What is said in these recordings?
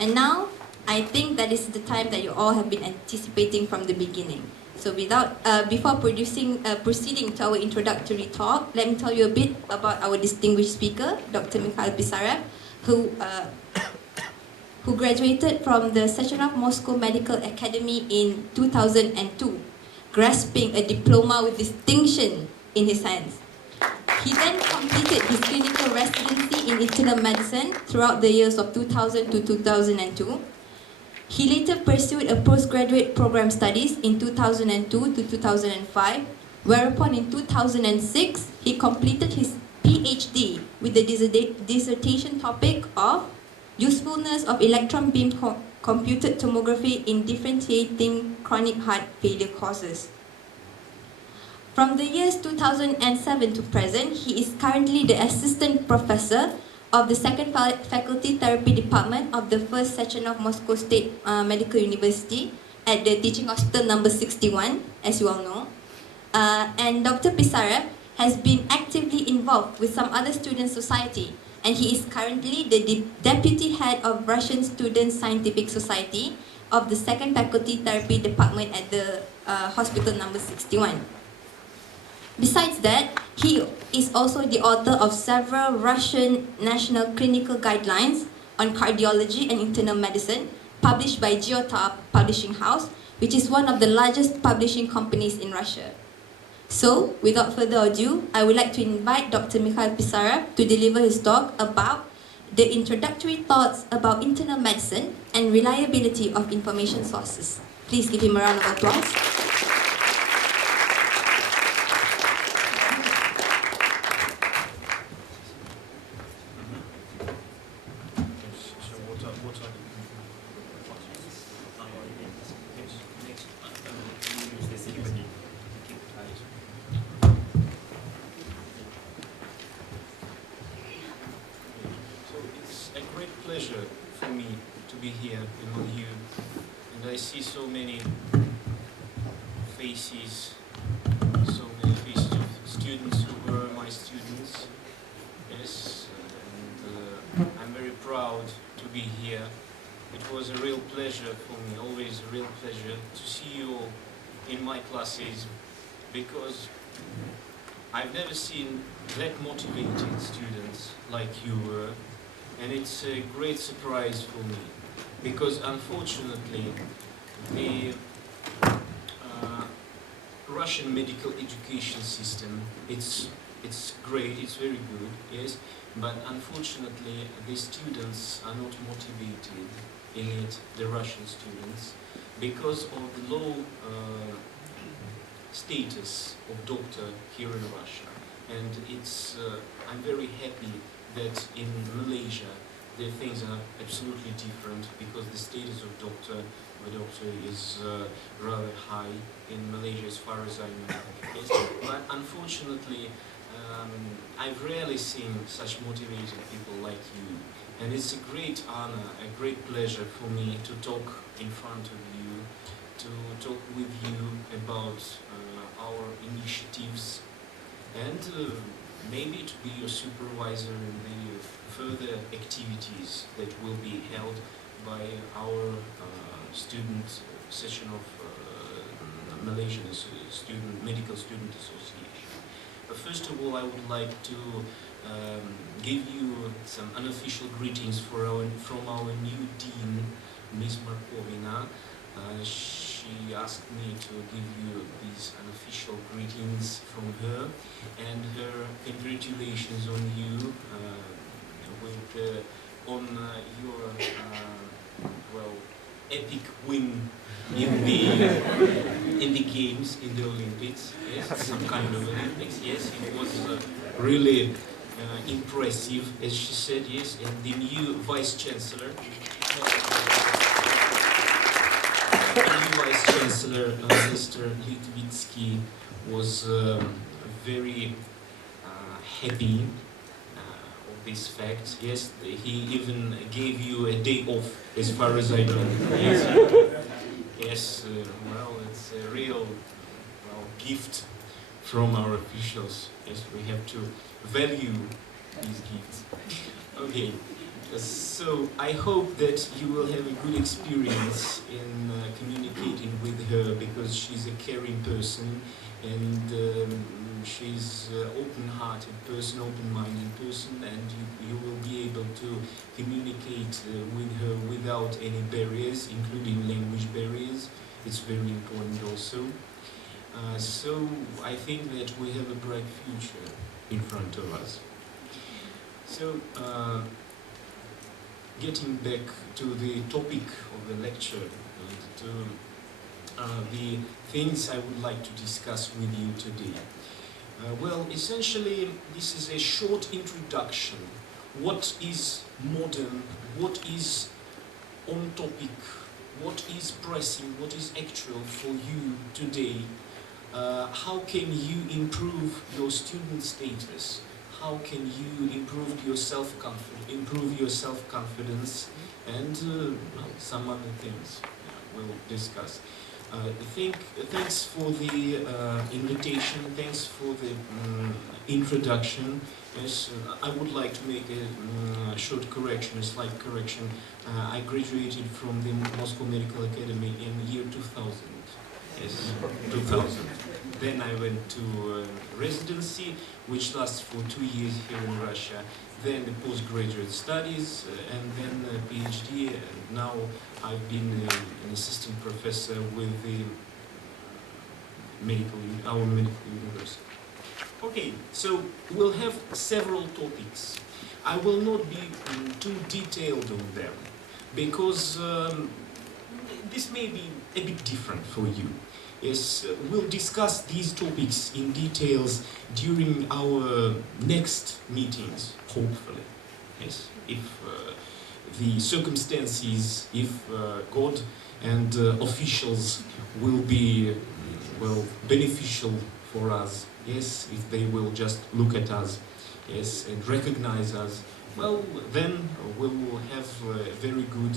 And now, I think that is the time that you all have been anticipating from the beginning. So before proceeding to our introductory talk, let me tell you a bit about our distinguished speaker, Dr. Mikhail Pisarev, who graduated from the Sechenov Moscow Medical Academy in 2002, grasping a diploma with distinction in his hands. He then completed his clinical residency in internal medicine throughout the years of 2000 to 2002. He later pursued a postgraduate program studies in 2002 to 2005, whereupon in 2006 he completed his PhD with the dissertation topic of usefulness of electron beam computed tomography in differentiating chronic heart failure causes. From the years 2007 to present, he is currently the assistant professor of the second faculty therapy department of the first Sechenov Moscow State Medical University at the teaching hospital number 61, as you all know. And Dr. Pisarev has been actively involved with some other student society, and he is currently the deputy head of Russian Student Scientific Society of the second faculty therapy department at the hospital number 61. Besides that, he is also the author of several Russian national clinical guidelines on cardiology and internal medicine, published by Geota Publishing House, which is one of the largest publishing companies in Russia. So, without further ado, I would like to invite Dr. Mikhail Pisarev to deliver his talk about the introductory thoughts about internal medicine and reliability of information sources. Please give him a round of applause. Pleasure for me to be here among you, and I see so many faces of students who were my students. Yes, and I'm very proud to be here. It was a real pleasure for me, always a real pleasure to see you all in my classes, because I've never seen that motivated students like you were. And it's a great surprise for me, because unfortunately the Russian medical education system, it's great, it's very good, yes, but unfortunately the students are not motivated in it, the Russian students, because of the low status of doctor here in Russia. And I'm very happy that in Malaysia the things are absolutely different, because the status of doctor is rather high in Malaysia, as far as I know. Yes. But unfortunately, I've rarely seen such motivated people like you, and it's a great honor, a great pleasure for me to talk in front of you, to talk with you about our initiatives, and maybe to be your supervisor in the further activities that will be held by our student session of Malaysian Medical Student Association. But first of all, I would like to give you some unofficial greetings from our new dean, Ms. Markovina. She asked me to give you these unofficial greetings from her, and her congratulations on you on your epic win in the games, in the Olympics. Yes, some kind of Olympics. Yes, it was really impressive, as she said. Yes, and the new vice chancellor. Vice Chancellor Mr. Litvitsky was very happy of this fact. Yes, he even gave you a day off, as far as I know. Yes, yes, well, it's a real gift from our officials. Yes, we have to value these gifts. Okay. So I hope that you will have a good experience in communicating with her, because she's a caring person, and she's open-hearted person, open-minded person, and you will be able to communicate with her without any barriers, including language barriers. It's very important also. So I think that we have a bright future in front of us. So, getting back to the topic of the lecture, and to the things I would like to discuss with you today. Well, essentially, this is a short introduction. What is modern? What is on topic? What is pressing? What is actual for you today? How can you improve your student status? How can you improve your self-confidence, and some other things we'll discuss. Thanks for the invitation. Thanks for the introduction. Yes, I would like to make a short correction, a slight correction. I graduated from the Moscow Medical Academy in year 2000. Yes, 2000. Then I went to residency, which lasts for 2 years here in Russia. Then the postgraduate studies, and then a PhD. And now I've been an assistant professor with the our medical university. Okay, so we'll have several topics. I will not be too detailed on them, because this may be a bit different for you. Yes, we'll discuss these topics in details during our next meetings, hopefully. Yes, if the circumstances, if God and officials will be, well, beneficial for us. Yes, if they will just look at us, yes, and recognize us, well, then we'll have very good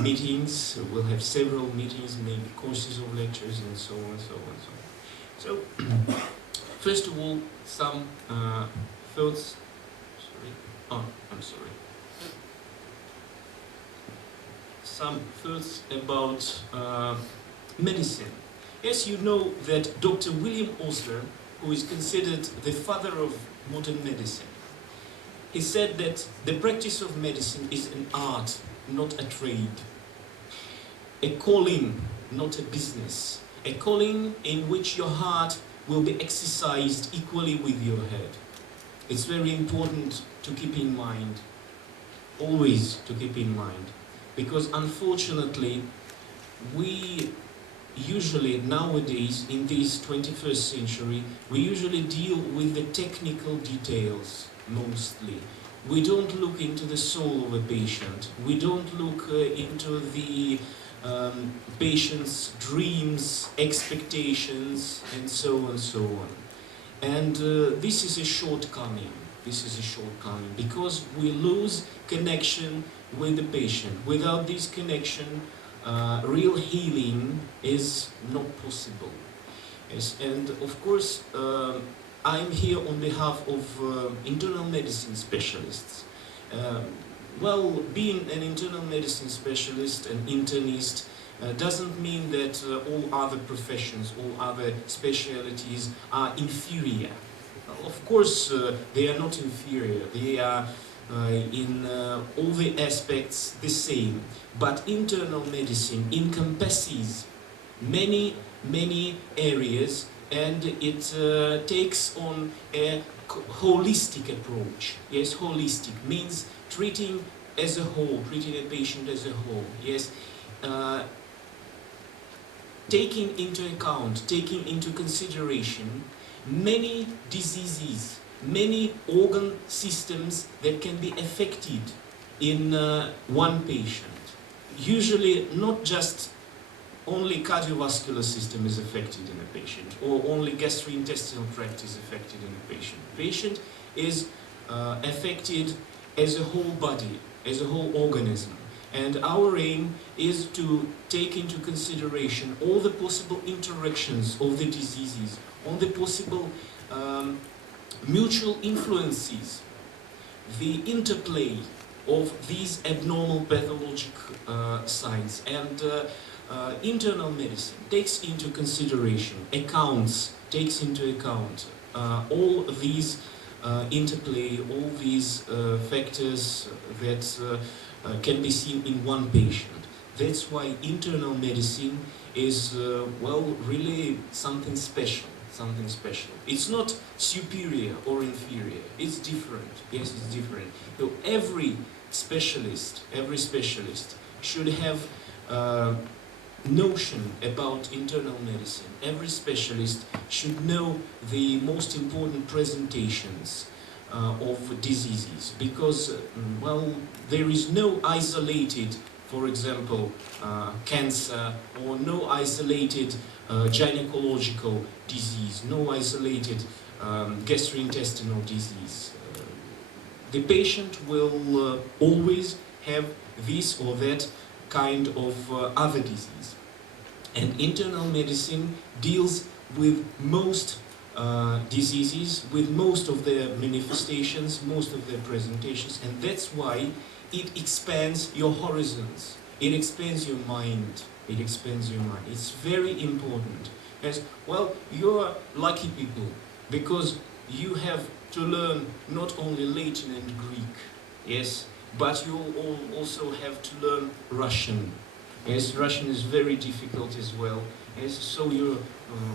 meetings. We'll have several meetings, maybe courses of lectures, and so on, so on, so on. So, first of all, some thoughts. Sorry. Oh, I'm sorry. Some thoughts about medicine. Yes, you know that Dr. William Osler, who is considered the father of modern medicine, he said that the practice of medicine is an art, not a trade. A calling, not a business. A calling in which your heart will be exercised equally with your head. It's very important to keep in mind, always to keep in mind, because unfortunately, we usually nowadays, in this 21st century, we usually deal with the technical details mostly. We don't look into the soul of a patient. We don't look into the patient's dreams, expectations, and so on and so on. And this is a shortcoming. This is a shortcoming, because we lose connection with the patient. Without this connection, real healing is not possible. Yes, and of course, I'm here on behalf of internal medicine specialists. Well, being an internal medicine specialist, an internist, doesn't mean that all other professions, all other specialties are inferior. Of course, they are not inferior. They are in all the aspects the same. But internal medicine encompasses many areas, and it takes on a holistic approach. Yes, holistic means treating as a whole, treating a patient as a whole. Yes, taking into account, taking into consideration many diseases, many organ systems that can be affected in one patient. Usually not just only cardiovascular system is affected in a patient, or only gastrointestinal tract is affected in a patient. Patient is affected as a whole body, as a whole organism. And our aim is to take into consideration all the possible interactions of the diseases, all the possible mutual influences, the interplay of these abnormal pathologic signs. And internal medicine takes into consideration, takes into account all these interplay, all these factors that can be seen in one patient. That's why internal medicine is, well, really something special. Something special. It's not superior or inferior. It's different. Yes, it's different. So every specialist should have notion about internal medicine. Every specialist should know the most important presentations of diseases, because, well, there is no isolated, for example, cancer, or no isolated gynecological disease, no isolated gastrointestinal disease. The patient will always have this or that kind of other disease. And internal medicine deals with most diseases, with most of their manifestations, most of their presentations, and that's why it expands your horizons, it expands your mind, it expands your mind. It's very important. As well, you're lucky people, because you have to learn not only Latin and Greek, yes, but you also have to learn Russian. Yes, Russian is very difficult as well. Yes, so you,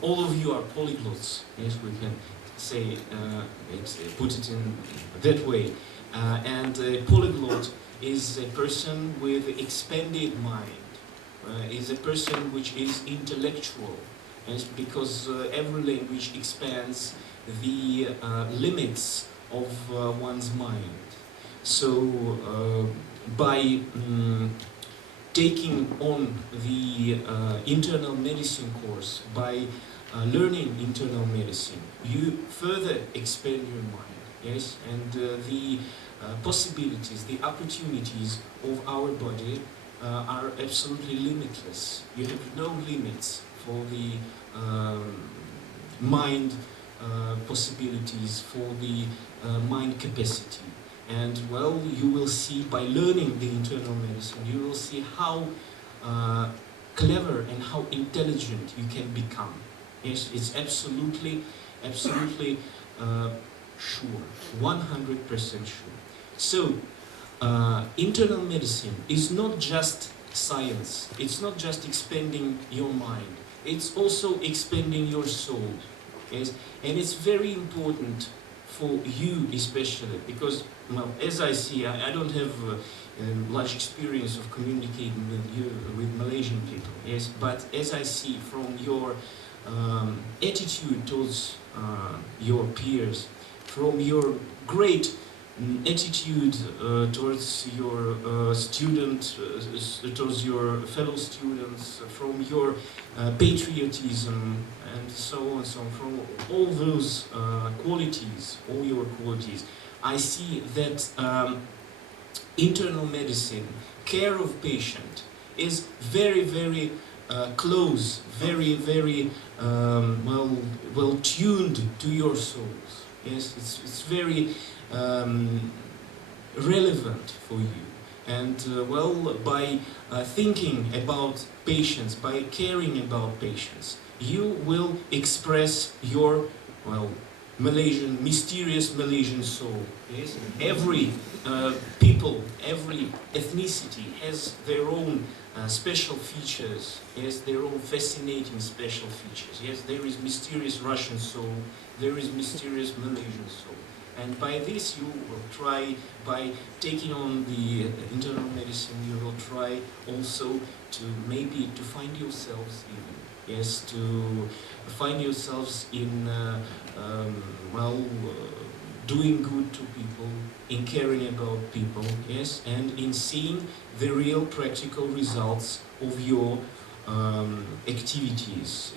all of you are polyglots. Yes, we can say put it in that way. And a polyglot is a person with expanded mind. Is a person which is intellectual. Yes, because every language expands the limits of one's mind. So by taking on the internal medicine course, by learning internal medicine, you further expand your mind, yes, and the possibilities, the opportunities of our body are absolutely limitless. You have no limits for the mind possibilities, for the mind capacity. And, well, you will see, by learning the internal medicine, you will see how clever and how intelligent you can become. Yes, it's absolutely sure, 100% sure. So, internal medicine is not just science, it's not just expanding your mind, it's also expanding your soul. Yes? And it's very important for you especially, because, well, as I see, I don't have large experience of communicating with Malaysian people, yes, but as I see from your attitude towards your peers, from your great attitude towards your towards your fellow students, from your patriotism, and so on, from all those qualities, all your qualities, I see that internal medicine, care of patient, is very close, very well tuned to your souls. Yes, it's very relevant for you. And well, by thinking about patients, by caring about patients, you will express your, well, Malaysian, mysterious Malaysian soul. Yes? Every people, every ethnicity has their own special features. Yes, their own fascinating special features. Yes, there is mysterious Russian soul, there is mysterious Malaysian soul. And by this you will try, by taking on the internal medicine, you will try also to maybe to find yourselves in, yes, to find yourselves in, doing good to people, in caring about people, yes, and in seeing the real practical results of your activities,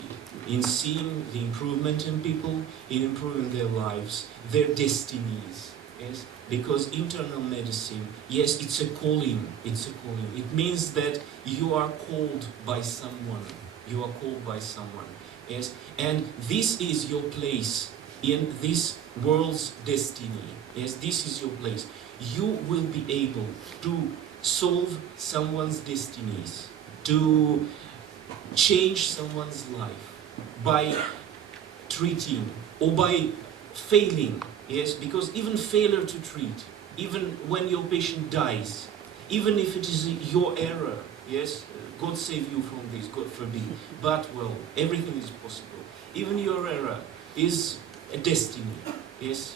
in seeing the improvement in people, in improving their lives, their destinies, yes, because internal medicine, yes, it's a calling, it means that you are called by someone, yes, and this is your place in this world's destiny. Yes, this is your place. You will be able to solve someone's destinies, to change someone's life by treating or by failing. Yes, because even failure to treat, even when your patient dies, even if it is your error, yes, God save you from this, God forbid, but well, everything is possible. Even your error is a destiny, yes,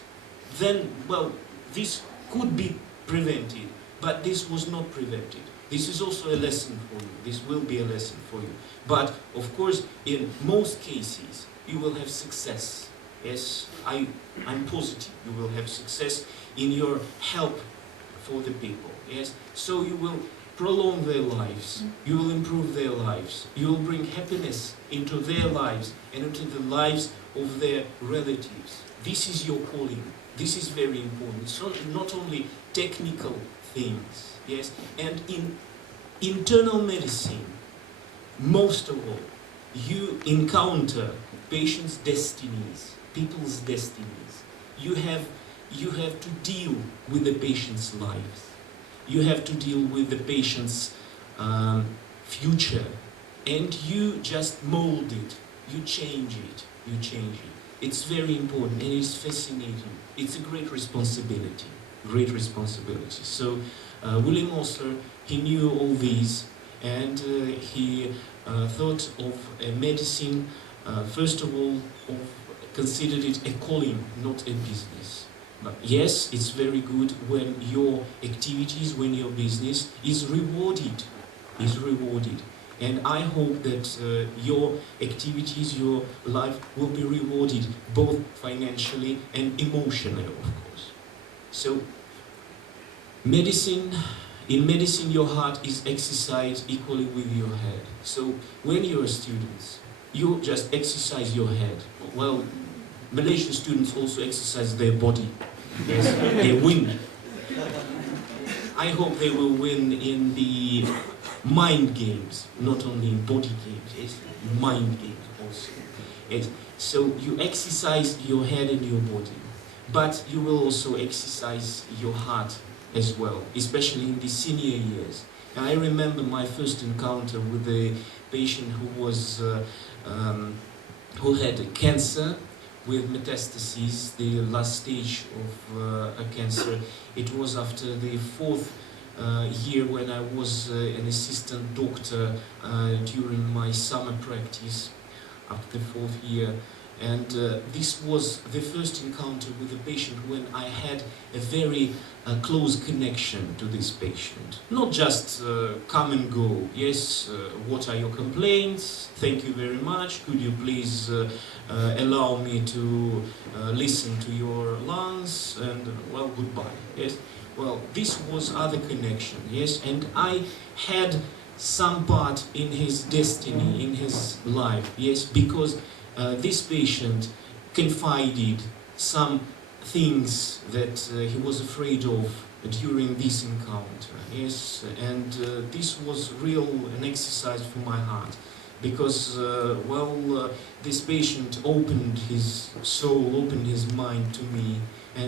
then, well, this could be prevented, but this was not prevented. This is also a lesson for you. This will be a lesson for you. But, of course, in most cases, you will have success. Yes, I'm positive you will have success in your help for the people. Yes, so you will prolong their lives, you will improve their lives, you will bring happiness into their lives and into the lives of their relatives. This is your calling. This is very important. So not only technical things, yes, and in internal medicine, most of all, you encounter patients' destinies, people's destinies. You have to deal with the patient's lives. You have to deal with the patient's future, and you just mold it, you change it, you change it. It's very important and it's fascinating. It's a great responsibility, great responsibility. So William Osler, he knew all these, and he thought of medicine, first of all, considered it a calling, not a business. But yes, it's very good when your activities, when your business is rewarded, And I hope that your activities, your life will be rewarded both financially and emotionally, of course. So, in medicine, your heart is exercised equally with your head. So, when you're students, you just exercise your head. Well, Malaysian students also exercise their body. Yes, they win. I hope they will win in the mind games, not only in body games, yes, mind games also. Yes. So you exercise your head and your body, but you will also exercise your heart as well, especially in the senior years. And I remember my first encounter with a patient who had cancer with metastases, the last stage of a cancer. It was after the fourth year when I was an assistant doctor during my summer practice, after the fourth year. And this was the first encounter with a patient when I had a very close connection to this patient. Not just come and go, yes, what are your complaints, thank you very much, could you please allow me to listen to your lungs, and well, goodbye, yes. Well, this was other connection, yes, and I had some part in his destiny, in his life, yes, because this patient confided some things that he was afraid of during this encounter, yes, and this was real an exercise for my heart, because this patient opened his soul, opened his mind to me,